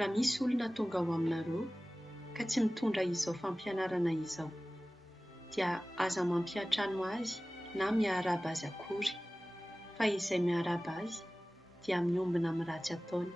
Raha misy olona tonga ao aminareo ka tsy mitondra izao fampianarana izao, dia aza mampiantrano azy na miaraba azy akory, fa izay miaraba azy dia miombina amin'ny ratsy ataony.